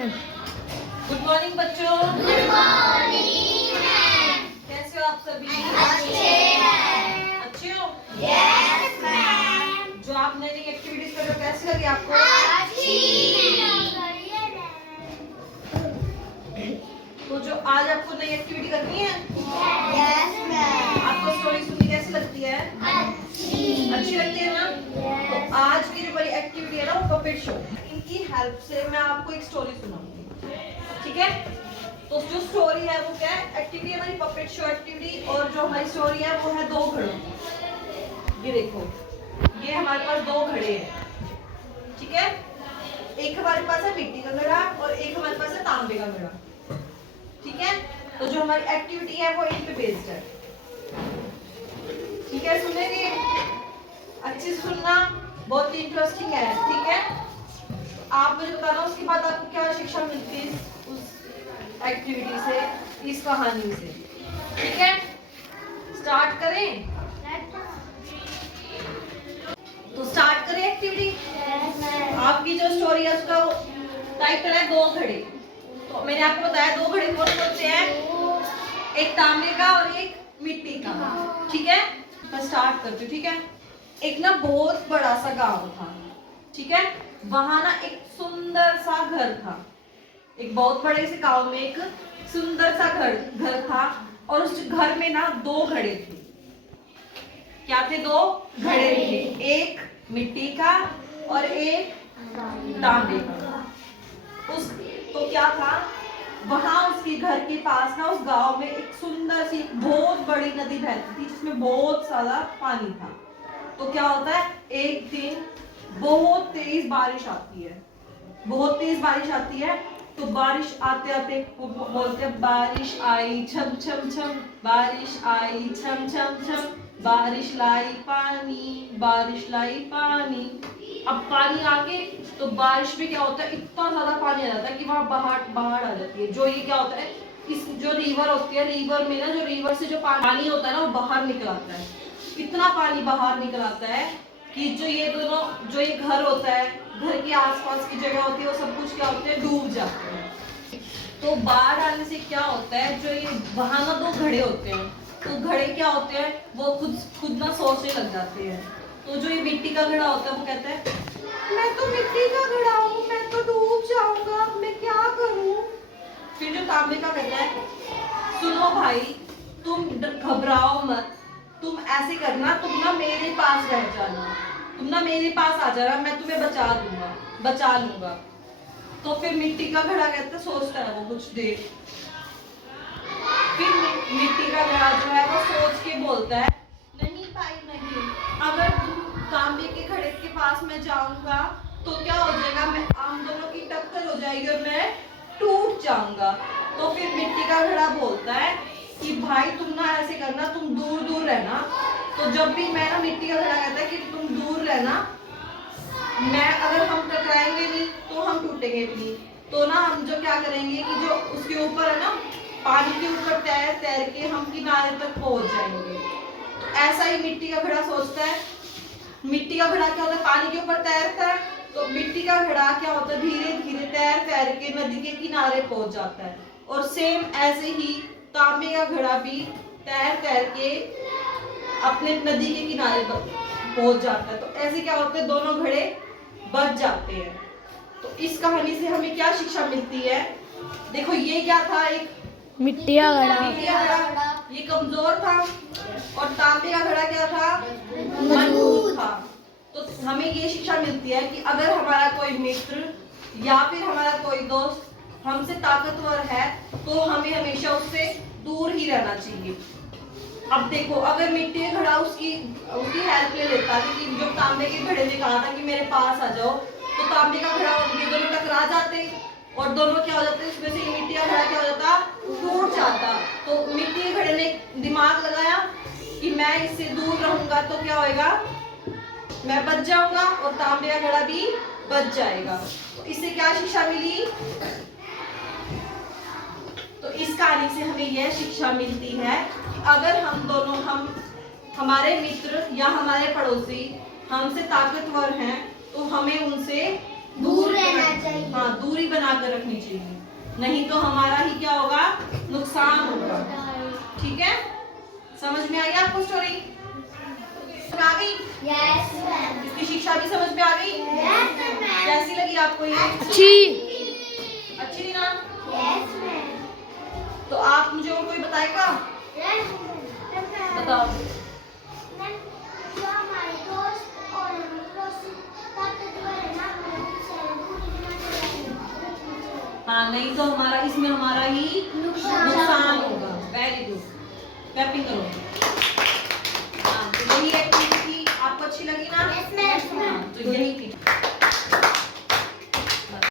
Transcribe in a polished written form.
Good morning बच्चों। Good morning ma'am. कैसे हो आप सभी? अच्छे हैं। अच्छे हो? Yes ma'am. जो आप नई नई एक्टिविटीज कर रहे हो कैसी लगी आपको? अच्छी। तो जो आज आपको नई एक्टिविटी करनी है, यस मैम। आपको स्टोरी सुननी कैसी लगती है? अच्छी लगती है ना? तो आज की जो बड़ी एक्टिविटी है ना वो पपेट शो। इनकी हेल्प से मैं आपको एक स्टोरी सुनाऊंगी, ठीक है? तो जो स्टोरी है वो क्या है? एक्टिविटी हमारी पपेट शो एक्टिविटी, और जो हमारी स्टोरी है वो है दो घड़ों की। ये देखो, ये हमारे पास दो घड़े हैं, ठीक है? एक हमारे पास है मिट्टी का घड़ा और एक हमारे पास है तांबे का घड़ा, ठीक है? तो जो हमारी एक्टिविटी है वो इन पे बेस्ड है, ठीक है? सुनेंगे, अच्छे से सुनना, बहुत ही इंटरेस्टिंग है, ठीक है? आप मुझे बताना उसके बाद आपको क्या शिक्षा मिलती है उस एक्टिविटी से, इस कहानी से, ठीक है? स्टार्ट करें? तो स्टार्ट करें एक्टिविटी। आपकी जो स्टोरी है उसका टाइटल है दो घड़े। तो मैंने आपको बताया दो घड़े कौन कौन से हैं, एक तांबे का और एक मिट्टी का, ठीक है? मैं स्टार्ट करती हूँ, ठीक है? एक ना बहुत बड़ा सा गांव था, ठीक है? वहां ना एक सुंदर सा घर था। एक बहुत बड़े से गांव में एक सुंदर सा घर था, और उस घर में ना दो घड़े थे। क्या थे? दो घड़े थे, एक मिट्टी का और एक तांबे का। उस तो क्या था, वहां उसके घर के पास ना उस गांव में एक सुंदर सी बहुत बड़ी नदी बहती थी जिसमें बहुत सारा पानी था। तो क्या होता है, एक दिन बहुत तेज बारिश आती है, बहुत तेज बारिश आती है। तो बारिश आते आते वो बोलते हैं बारिश आई छम छम छम, बारिश आई छम छम छम, बारिश लाई पानी, बारिश लाई पानी। अब पानी आके तो बारिश में क्या होता है, इतना ज्यादा पानी आ जाता है कि वहां बाढ़ आ जाती है। जो ये क्या होता है, इस जो रिवर होती है, रिवर में ना जो रिवर से जो पानी होता है ना वो बाहर निकल आता है। इतना पानी बाहर निकल आता है कि जो ये दोनों, जो ये घर होता है, घर के आसपास की जगह होती है, वो सब कुछ क्या होते हैं, डूब जाते हैं। तो बाढ़ आने से क्या होता है, जो ये वहां ना दो घड़े होते हैं, तो घड़े क्या होते हैं, वो खुद ना सोचने लग जाते हैं। तो जो ये मिट्टी का घड़ा होता है वो कहता है मैं तो मिट्टी का घड़ा हूँ, मैं तो डूब जाऊंगा, मैं क्या करूँ? फिर जो तांबे का कहता है सुनो भाई, तुम घबराओ मत, तुम ऐसे करना, तुम ना मेरे पास रह जाना, तुम ना मेरे पास आ जाना, मैं तुम्हें बचा लूंगा। तो फिर मिट्टी का घड़ा कहता है, सोचता है वो कुछ देर, फिर मिट्टी का घड़ा जो है वो सोच के बोलता है नहीं भाई नहीं, अगर तांबे के घड़े के पास मैं जाऊंगा तो क्या हो जाएगा, मैं हम दोनों की टक्कर हो जाएगी और मैं टूट जाऊंगा। तो फिर मिट्टी का घड़ा बोलता है कि भाई तुम ना ऐसे करना, तुम दूर दूर रहना। तो जब भी मैं ना, मिट्टी का घड़ा कहता है कि तुम दूर रहना, मैं अगर हम टकराएंगे नहीं तो हम टूटेंगे भी नहीं। तो ना हम जो क्या करेंगे कि जो उसके ऊपर है ना, पानी के ऊपर तैर तैर के हम किनारे तक पहुंच जाएंगे। तो ऐसा ही मिट्टी का घड़ा सोचता है। मिट्टी का घड़ा क्या होता है, पानी के ऊपर तैरता है, तो मिट्टी का घड़ा क्या होता है, धीरे धीरे तैर तैर के नदी के किनारे पहुंच जाता है। और सेम ऐसे ही तांबे का घड़ा भी तैर तैर के अपने नदी के किनारे पर पहुंच जाता है। तो ऐसे क्या होता है, दोनों घड़े बच जाते हैं। तो इस कहानी से हमें क्या शिक्षा मिलती है? देखो ये क्या था, एक मिट्टी का घड़ा। मिट्टी का घड़ा ये कमजोर था, और तांबे का घड़ा क्या था, मजबूत था। तो हमें ये शिक्षा मिलती है कि अगर हमारा कोई मित्र या फिर हमारा कोई दोस्त हमसे ताकतवर है तो हमें हमेशा उससे दूर ही रहना चाहिए। अब देखो, अगर मिट्टी का घड़ा उसकी हेल्प ले लेता, कि जो तांबे के घड़े ने कहा था कि मेरे पास आ जाओ, तो तांबे का घड़ा ये दोनों टकरा जाते और दोनों क्या हो जाते, इसमें से मिट्टी का घड़ा क्या हो जाता, टूट जाता। तो मिट्टी के घड़े ने दिमाग लगाया कि मैं इससे दूर रहूंगा तो क्या होएगा, मैं बच जाऊंगा और तांबे का घड़ा भी बच जाएगा। तो इससे क्या शिक्षा मिली? तो इस कहानी से हमें यह शिक्षा मिलती है कि अगर हमारे मित्र या हमारे पड़ोसी हमसे ताकतवर हैं तो हमें उनसे दूर रहना चाहिए। हाँ, दूरी बनाकर रखनी चाहिए, नहीं तो हमारा ही क्या होगा, नुकसान होगा। ठीक है, समझ में आई आपको स्टोरी? आ गई? Yes, ma'am. इसकी शिक्षा भी समझ में आ गई? Yes, ma'am. कैसी लगी आपको ये? अच्छी। अच्छी थी ना? Yes, ma'am. तो आप मुझे और कोई बताएगा? Yes, ma'am. बताओ। Ma'am, जो हमारे दोस्त और हमारे पड़ोसी ताकतवर है ना, हमें उनसे दूरी बनाकर रखनी चाहिए। हाँ, नहीं तो हमारा इसमें हमारा ही नुकसान नुकसान होगा। वेरी गुड, क्लैपिंग करो।